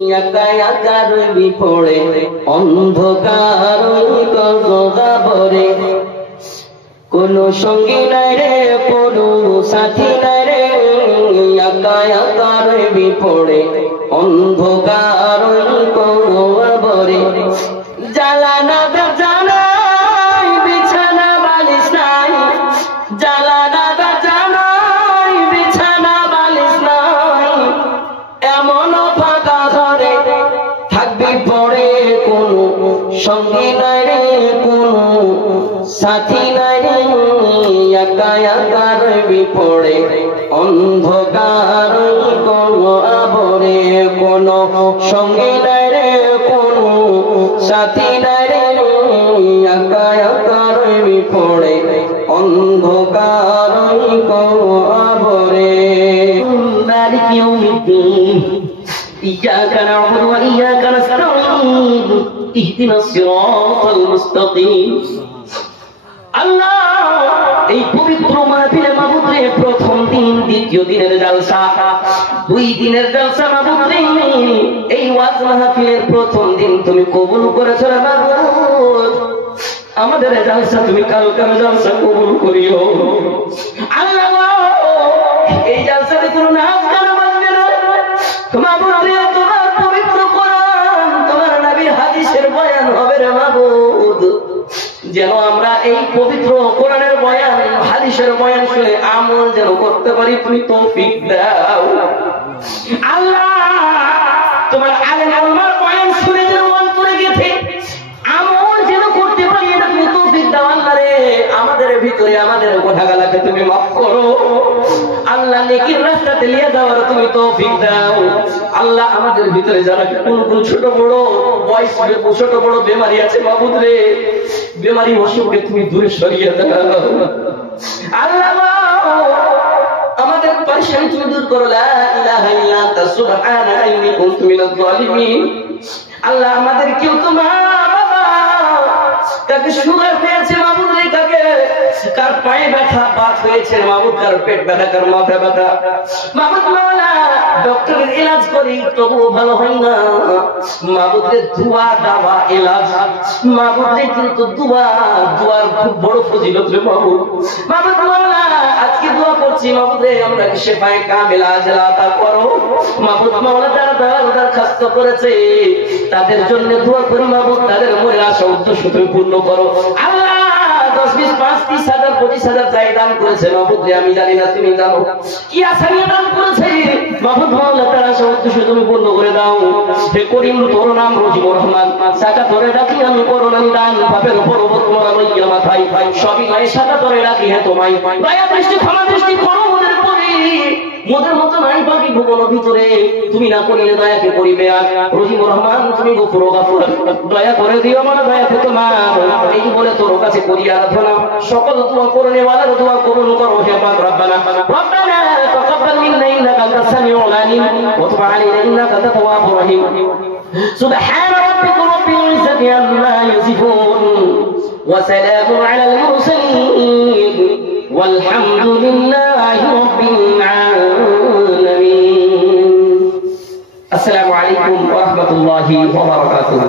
একা একা রবি পড়ে অন্ধকার গদাবরে, কোনো সঙ্গী নাই রে, কোনো সাথী নাই রে, একা একা রবি পড়ে অন্ধকার গদাবরে। জ্বালানা জানাই বিছানা বালিশ নাই, জ্বালানা জানাই বিছানা বালিশ নাই, এমন ফাঁকা ঘরে থাকবি পড়ে কোনো সঙ্গী নাই রে, কোনো সাথী নাই রে, একা একা রবি পড়ে অন্ধকার গহ্বরে, কোনো সঙ্গী নাই রে, কোনো সাথী নাই রে, একা একা রবি পড়ে অন্ধকার গহ্বরে। মালিক ইয়াউমিদ্দিন, إياك نعبد وإياك نستعين اهدنا الصراط المستقيم। আল্লাহ, এই পবিত্র মাহফিলে মাবুদরে প্রথম দিন দ্বিতীয় দিনের জলসা, 2 দিনের জলসা মাবুদরে, এই ওয়াজ মাহফিলের প্রথম দিন তুমি কবুল করেছো রে মাবুদ। আমাদের জলসা তুমি কালকের জলসা কবুল করিও আল্লাহ। এই জলসাতে কোনো নাচ গান বাজবে না মাবুদ, তোমার পবিত্র কোরআন, তোমার নবীর হাদিসের বয়ান হবে রে মাবুদ। যেন আমরা এই পবিত্র কোরআনের বয়ান, হাদিসের বয়ান শুনে আমল যেন করতে পারি, তুমি তৌফিক দাও আল্লাহ। তোমার আলেম ওলামার বয়ান শুনে যেন অন্তরে গেছে আমল যেন করতে পারি, এটা তুমি তৌফিক দাও আল্লাহ রে। আমাদের ভিতরে আমাদের কথাগুলোকে তুমি মাফ করো আল্লাহ, নেকির রাস্তাতে নিয়ে যাওয়ার তুমি তৌফিক দাও আল্লাহ। আমাদের ভিতরে যারা কোন ছোট বড় বয়স, ছোট বড় বেমারি আছে মাবুদ রে, বেমারি অসুখকে তুমি দূরে সরিয়ে দাও আল্লাহ। আমাদের পরেশানি তুমি দূর করো, লা ইলাহা ইল্লা আনতা সুবহানাকা ইন্নী কুনতু মিনাজ জালিমিন। আল্লাহ, আমাদের কেউ তো মা বাবা, কাকে সুগার হয়েছে মাবুদ রে, কাকে কার পায়ে ব্যথা বাত হয়েছে মাবুদ, কার পেট ব্যথা, কার মাথা ব্যথা মাবুদ মাওলা, ডক্টরের ইলাজ করি তবুও ভালো হয় না মাবুদ রে। দুয়া দাওয়া ইলাজ মাবুদ রে, কিন্তু দুয়ার খুব বড় ফজিলত রে মাবুদ। মাবুদ মাওলা, আজকে দোয়া করছি মাবুদ রে, আমরা শিফায়ে কামিল আজল আতা করো মাবুদ মাওলা। যারা দরখাস্ত করেছে তাদের জন্য দোয়া করি মাবুদ, তাদের মনের আশা উদ্দেশ্য তুমি পূর্ণ করো আল্লাহ। 10, 20, 5, 30 হাজার 25 হাজার যাই দান করেছে মাবুদ রে, আমি জানি না, তুমি জানো কি আশা নিয়ে দান করেছে মাবুদ মাওলা, তার আশা উদ্দেশ্য তুমি পূর্ণ করে দাও হে করিম। তোর নাম রহিমুর রহমান, সাকা তোরে ডাকি আমি করুণান দান, পাপের উপর বর্তমান লইয়া মাথায় সবই নয়, সাকা তোরে ডাকি হে তোমায়, দয়া দৃষ্টি ক্ষমা দৃষ্টি করো মোদের পরি, মোদের মতো নাই বাকি ভুবন ভিতরে, তুমি না করিলে দয়াকে করিবে আর। রহিমুর রহমান, তুমি গফুর গাফুর, দয়া করে দিও মানে দয়াকে তোমার, এই বলে তোর কাছে করি আরাধনা। সকল দোয়া করনে ওয়ালার দোয়া কবুল করো হে পাক রব্বানা। রব্বানা তাকাব্বাল মিন্না ইন্নাকা আনতাস সামিউল আলিম ওয়া তুব আলাইনা ইন্নাকা আনতাত তাওয়াবুর রহিম। সুবহান রাব্বিকা রাব্বিল ইজ্জাতি আম্মা ইয়াসিফুন ওয়া সালামুন আলাল মুরসালিন ওয়ালহামদুলিল্লাহি রাব্বিল আলামিন। আসসালামু আলাইকুম ওয়া রাহমাতুল্লাহি ওয়া বারাকাতুহু।